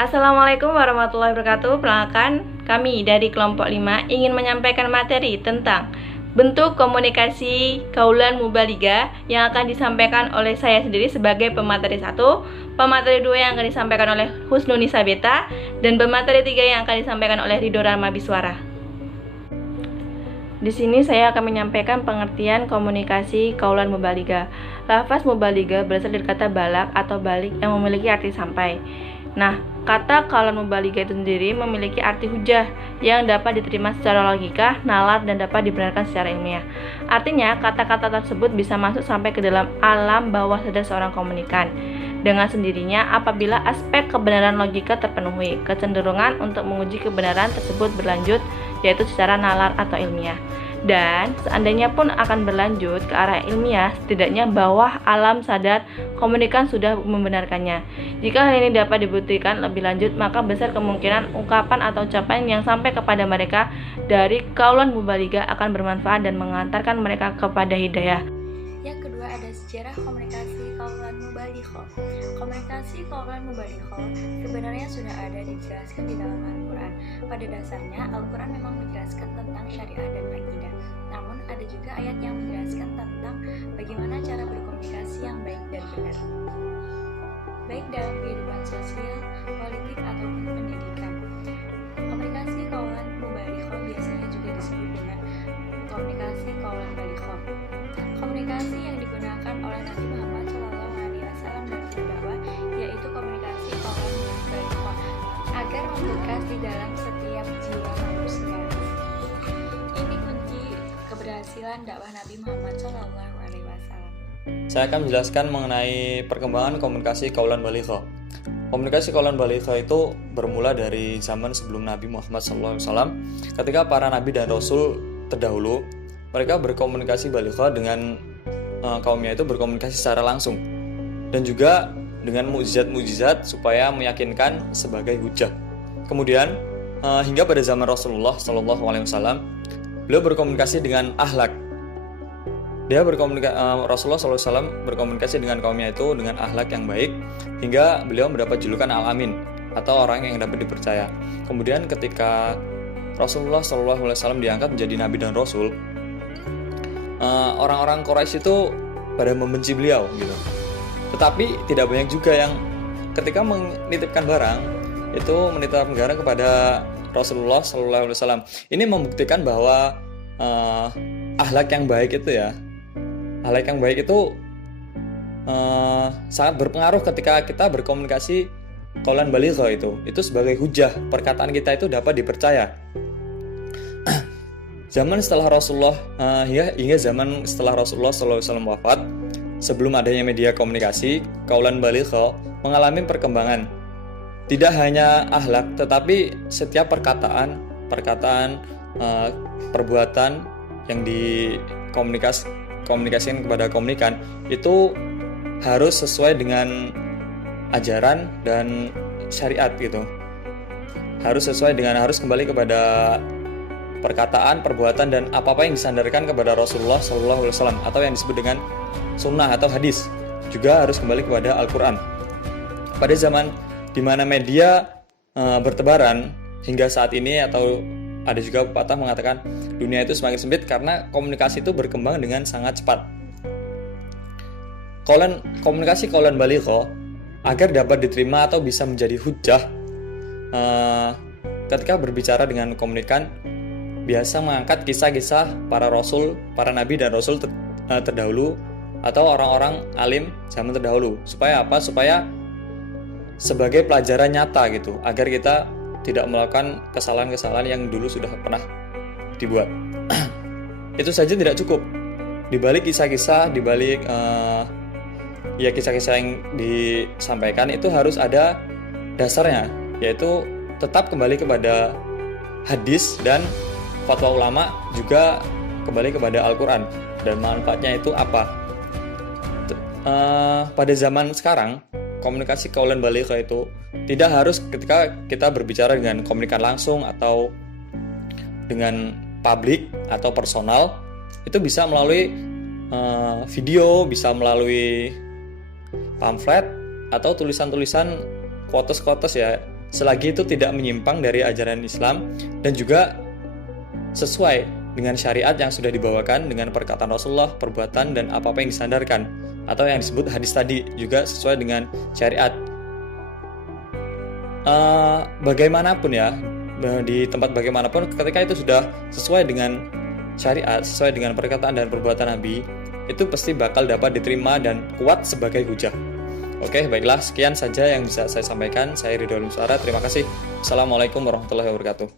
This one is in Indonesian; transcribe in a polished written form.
Assalamualaikum warahmatullahi wabarakatuh. Perkenalkan, kami dari kelompok 5 ingin menyampaikan materi tentang bentuk komunikasi kaulan mubalighah yang akan disampaikan oleh saya sendiri sebagai pemateri 1, pemateri 2 yang akan disampaikan oleh Husnunisa Beta, dan pemateri 3 yang akan disampaikan oleh Ridho Rama Biswara. Di sini saya akan menyampaikan pengertian komunikasi kaulan mubalighah. Lafaz mubalighah berasal dari kata balak atau balik yang memiliki arti sampai. Nah, kata kaulan mubalighah itu sendiri memiliki arti hujah yang dapat diterima secara logika, nalar, dan dapat dibenarkan secara ilmiah. Artinya, kata-kata tersebut bisa masuk sampai ke dalam alam bawah sadar seorang komunikan. Dengan sendirinya, apabila aspek kebenaran logika terpenuhi, kecenderungan untuk menguji kebenaran tersebut berlanjut, yaitu secara nalar atau ilmiah. Dan seandainya pun akan berlanjut ke arah ilmiah, setidaknya bawah alam sadar komunikan sudah membenarkannya. Jika hal ini dapat dibuktikan lebih lanjut, maka besar kemungkinan ungkapan atau ucapan yang sampai kepada mereka dari kaulan mubalighah akan bermanfaat dan mengantarkan mereka kepada hidayah. Yang kedua ada sejarah komunikasi kaulan mubalighah. Komunikasi kaulan mubalighah sebenarnya sudah ada dijelaskan di dalam Al-Quran. Pada dasarnya Al-Quran memang menjelaskan tentang syariat dan akidah. Namun ada juga ayat yang menjelaskan tentang bagaimana cara berkomunikasi yang baik dan benar, baik dalam kehidupan sosial, politik, ataupun pendidikan. Komunikasi kaulan mubalighah biasanya juga disebut dengan komunikasi kaulan balighah. Komunikasi yang digunakan oleh Nabi Muhammad SAW dalam berdakwah yaitu komunikasi kaulan balighah agar membekas di dalam setiap jiwa manusia. Ini kunci keberhasilan dakwah Nabi Muhammad SAW. Saya akan menjelaskan mengenai perkembangan komunikasi kaulan balighah. Komunikasi kaulan balighah itu bermula dari zaman sebelum Nabi Muhammad SAW, ketika para nabi dan rasul terdahulu mereka berkomunikasi balighah dengan kaumnya itu berkomunikasi secara langsung dan juga dengan mukjizat-mukjizat supaya meyakinkan sebagai hujah. Kemudian hingga pada zaman Rasulullah SAW, beliau berkomunikasi dengan akhlak. Rasulullah SAW berkomunikasi dengan kaumnya itu dengan akhlak yang baik hingga beliau mendapat julukan Al-Amin atau orang yang dapat dipercaya. Kemudian ketika Rasulullah SAW diangkat menjadi nabi dan rasul, orang-orang Quraisy itu pada membenci beliau gitu. Tetapi tidak banyak juga yang ketika menitipkan barang itu menitipkan barang kepada Rasulullah SAW. Ini membuktikan bahwa akhlak yang baik itu sangat berpengaruh ketika kita berkomunikasi kaulan balighah itu sebagai hujah, perkataan kita itu dapat dipercaya. Zaman setelah Rasulullah hingga zaman setelah Rasulullah SAW wafat, sebelum adanya media komunikasi, kaulan balighah mengalami perkembangan. Tidak hanya akhlak, tetapi setiap perkataan, perbuatan yang dikomunikasikan kepada komunikan itu harus sesuai dengan ajaran dan syariat gitu. Harus kembali kepada perkataan, perbuatan, dan apa-apa yang disandarkan kepada Rasulullah SAW atau yang disebut dengan sunnah atau hadis, juga harus kembali kepada Al-Quran. Pada zaman di mana media bertebaran hingga saat ini, atau ada juga pepatah mengatakan dunia itu semakin sempit karena komunikasi itu berkembang dengan sangat cepat. Komunikasi kaulan balighah agar dapat diterima atau bisa menjadi hujah ketika berbicara dengan komunikan biasa mengangkat kisah-kisah para nabi dan rasul terdahulu atau orang-orang alim zaman terdahulu. Supaya apa? Supaya sebagai pelajaran nyata gitu, agar kita tidak melakukan kesalahan-kesalahan yang dulu sudah pernah dibuat. Itu saja tidak cukup. Di balik kisah-kisah, kisah-kisah yang disampaikan itu harus ada dasarnya, yaitu tetap kembali kepada hadis dan fatwa ulama, juga kembali kepada Al-Quran. Dan manfaatnya itu apa? Pada zaman sekarang, komunikasi kaulan balighah itu tidak harus ketika kita berbicara dengan komunikan langsung atau dengan publik atau personal. Itu bisa melalui video, bisa melalui pamflet atau tulisan-tulisan quotes ya, selagi itu tidak menyimpang dari ajaran Islam dan juga sesuai dengan syariat yang sudah dibawakan dengan perkataan Rasulullah, perbuatan dan apa-apa yang disandarkan atau yang disebut hadis tadi juga sesuai dengan syariat. Bagaimanapun ya, di tempat bagaimanapun ketika itu sudah sesuai dengan syariat, sesuai dengan perkataan dan perbuatan Nabi, itu pasti bakal dapat diterima dan kuat sebagai hujah. Oke, baiklah, sekian saja yang bisa saya sampaikan. Saya Ridho Alim Suara, terima kasih. Assalamualaikum warahmatullahi wabarakatuh.